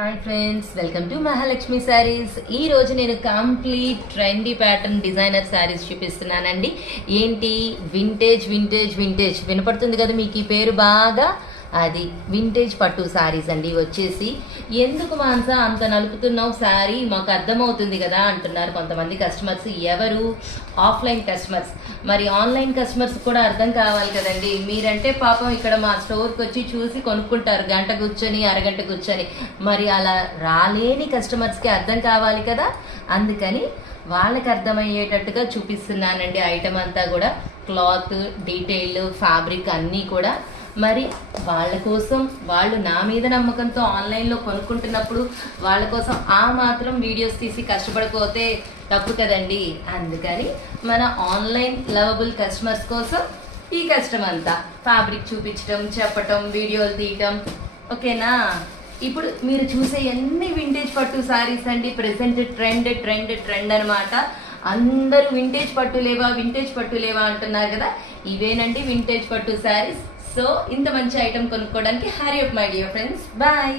Hi friends, welcome to Mahalakshmi saris. ఈ రోజు నేను complete trendy pattern designer saris చూపిస్తున్నానండి. ఏంటి వింటేజ్ వింటేజ్ వింటేజ్ వినపడుతుంది కదా మీకు ఈ పేరు బాగా? అది వింటేజ్ పట్టు శారీస్ అండి. వచ్చేసి ఎందుకు మాన్సా అంత నలుపుతున్నావు శారీ, మాకు అర్థమవుతుంది కదా అంటున్నారు కొంతమంది కస్టమర్స్. ఎవరు? Offline customers. మరి ఆన్లైన్ కస్టమర్స్ కూడా అర్థం కావాలి కదండి. మీరంటే పాపం ఇక్కడ మా స్టోర్కి వచ్చి చూసి కొనుక్కుంటారు, గంట కూర్చొని అరగంట కూర్చొని. మరి అలా రాలేని కస్టమర్స్కి అర్థం కావాలి కదా, అందుకని వాళ్ళకి అర్థమయ్యేటట్టుగా చూపిస్తున్నానండి. ఐటమ్ అంతా కూడా క్లాత్, డీటెయిల్, ఫ్యాబ్రిక్ అన్నీ కూడా. మరి వాళ్ళ కోసం, వాళ్ళు నా మీద నమ్మకంతో ఆన్లైన్లో కొనుక్కుంటున్నప్పుడు వాళ్ళ కోసం ఆ మాత్రం వీడియోస్ తీసి కష్టపడిపోతే తప్పు కదండి. అందుకని మన ఆన్లైన్ లవబుల్ కస్టమర్స్ కోసం ఈ కష్టం అంతా ఫ్యాబ్రిక్ చూపించడం, చెప్పటం, వీడియోలు తీయటం. ఓకేనా? ఇప్పుడు మీరు చూసే ఎన్ని వింటేజ్ పట్టు శారీస్ అండి. ప్రెసెంట్ ట్రెండ్ ట్రెండ్ ట్రెండ్ అనమాట. అందరూ వింటేజ్ పట్టు లేవా, వింటేజ్ పట్టు లేవా అంటున్నారు కదా. ఇవేనండి వింటేజ్ పట్టు శారీస్. సో ఇంత మంచి ఐటమ్ కొనుక్కోవడానికి hurry up my dear friends. Bye.